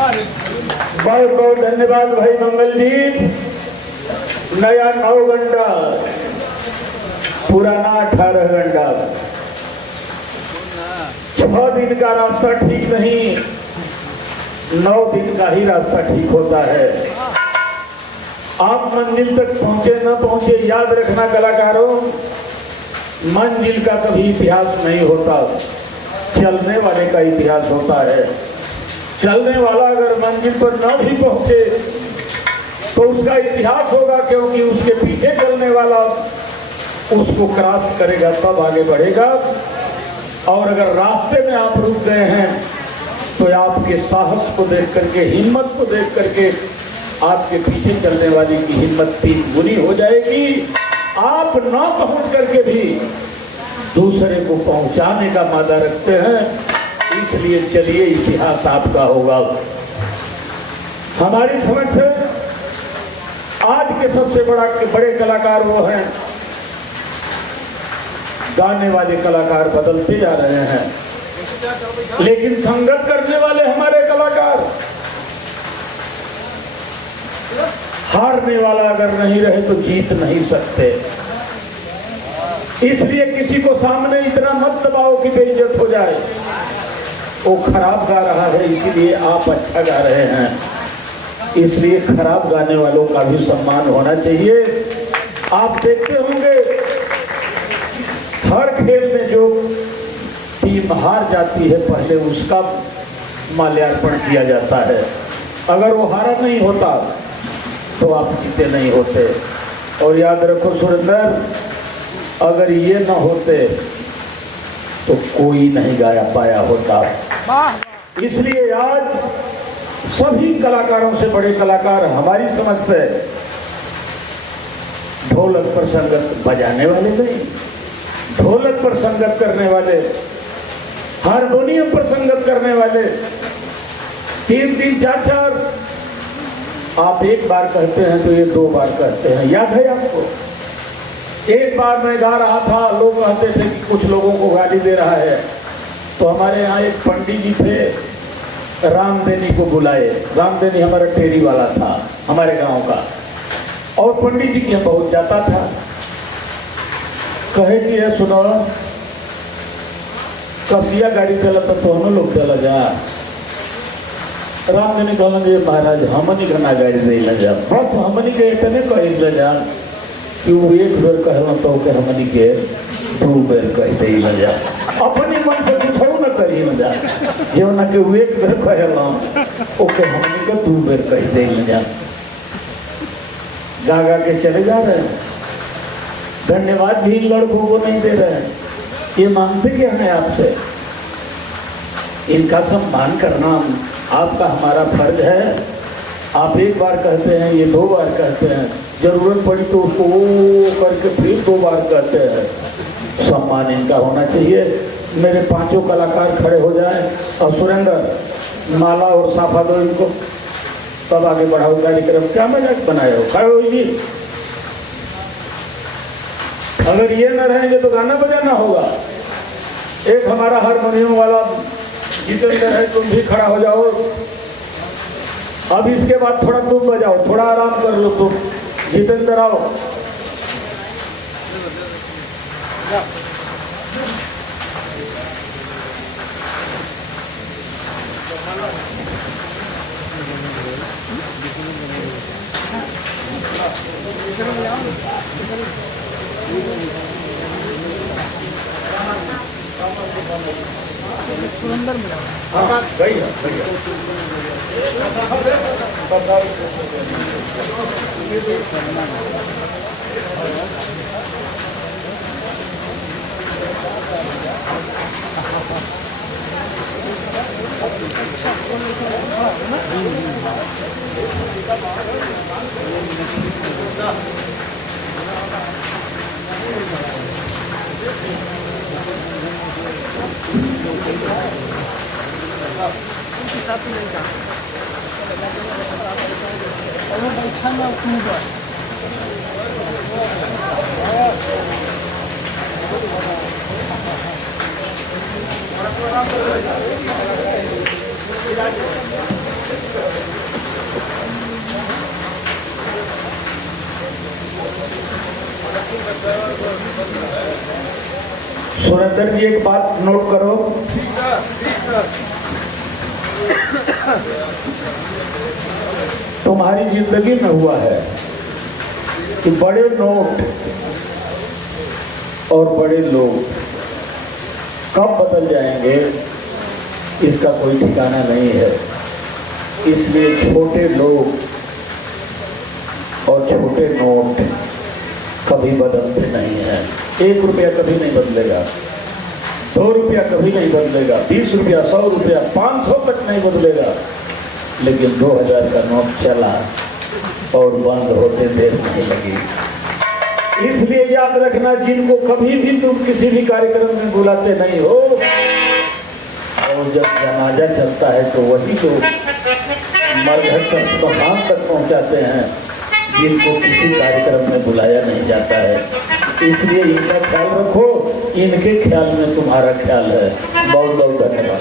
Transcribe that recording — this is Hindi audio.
बहुत बहुत धन्यवाद भाई मंगल जी। नया 9 घंटा, पुराना 18 घंटा, 6 दिन का रास्ता ठीक नहीं, 9 दिन का ही रास्ता ठीक होता है। आप मंजिल तक पहुंचे न पहुंचे, याद रखना कलाकारों, मंजिल का कभी इतिहास नहीं होता, चलने वाले का इतिहास होता है। चलने वाला अगर मंजिल पर न भी पहुंचे तो उसका इतिहास होगा, क्योंकि उसके पीछे चलने वाला उसको क्रॉस करेगा तब आगे बढ़ेगा। और अगर रास्ते में आप रुक गए हैं तो आपके साहस को देख करके, हिम्मत को देख करके आपके पीछे चलने वाले की हिम्मत 3 गुनी हो जाएगी। आप ना पहुंच करके भी दूसरे को पहुंचाने का मादा रखते हैं, इसलिए चलिए इतिहास आपका होगा। हमारी समझ से आज के सबसे बड़े कलाकार वो हैं, गाने वाले कलाकार बदलते जा रहे हैं, लेकिन संगत करने वाले हमारे कलाकार, हारने वाला अगर नहीं रहे तो जीत नहीं सकते। इसलिए किसी को सामने इतना मत दबाओ कि बेइज्जत हो जाए। वो खराब गा रहा है इसीलिए आप अच्छा गा रहे हैं, इसलिए खराब गाने वालों का भी सम्मान होना चाहिए। आप देखते होंगे हर खेल में जो टीम हार जाती है पहले उसका माल्यार्पण किया जाता है। अगर वो हारा नहीं होता तो आप जीते नहीं होते। और याद रखो सुरेंद्र, अगर ये न होते तो कोई नहीं गाया पाया होता। इसलिए आज सभी कलाकारों से बड़े कलाकार हमारी समझ से ढोलक पर संगत बजाने वाले नहीं, ढोलक पर संगत करने वाले, हारमोनियम पर संगत करने वाले, 3-3, 4-4, आप एक बार कहते हैं तो ये 2 बार कहते हैं। याद है आपको? एक बार मैं गा रहा था, लोग कहते थे कि कुछ लोगों को गाली दे रहा है, तो हमारे यहाँ एक पंडित जी थे, रामदेनी को बुलाए। रामदेनी हमारा टेरी वाला था हमारे गांव का, और पंडित जी के यहाँ बहुत जाता था। कहे कि है सुनो, कसिया गाड़ी चला तो हम लोग चला जा। रामदेनी कहलेंगे महाराज हमनी घना गाड़ी दे जा, बस हमनी के इतने कहे जा कि वो एक बेर कहला तो के हमनी के 2 बेर कह दे जा। अपने मन से कुछ न करिए न जा, जो ना कि वो एक बेर कहला ओके हमनी के 2 बेर कह दे जा। गा गा के चले जा रहे हैं, धन्यवाद भी लड़कों को नहीं दे रहे हैं। ये मांगते क्या है आपसे? इनका सम्मान करना आपका हमारा फर्ज है। आप एक बार कहते हैं, ये 2 बार कहते हैं, जरूरत पड़ी तो उसको करके फिर 2 बार कहते हैं। सम्मान इनका होना चाहिए। मेरे 5 कलाकार खड़े हो जाएं और सुरेंद्र माला और साफा दो इनको, तब आगे बढ़ाओ कार्यक्रम। क्या मजाक बनाए हो? खड़े हो जी। अगर ये न रहेंगे तो गाना बजाना होगा। एक हमारा हारमोनियम वाला जितेंद्र है, तुम भी खड़ा हो जाओ। अब इसके बाद थोड़ा तुम बजाओ, थोड़ा आराम कर लो तुम। जितेंद्र आओ। सुरेंद्र में हाँ गई है सुरेंद्र जी एक बात नोट करो, तुम्हारी जिंदगी में हुआ है कि बड़े नोट और बड़े लोग कब बदल जाएंगे इसका कोई ठिकाना नहीं है। इसलिए छोटे लोग और छोटे नोट कभी बदलते नहीं हैं। 1 रुपया कभी नहीं बदलेगा, 2 रुपया कभी नहीं बदलेगा, 20 रुपया, 100 रुपया, 500 तक नहीं बदलेगा। लेकिन 2000 का नोट चला और बंद होते देर नहीं लगी। इसलिए याद रखना, जिनको कभी भी तुम किसी भी कार्यक्रम में बुलाते नहीं हो और जब जनाजा चलता है तो वही जो मरघट तक स्मशान तक पहुंचाते हैं, जिनको किसी कार्यक्रम में बुलाया नहीं जाता है। इसलिए इनका ख्याल रखो, इनके ख्याल में तुम्हारा ख्याल है। बहुत बहुत धन्यवाद।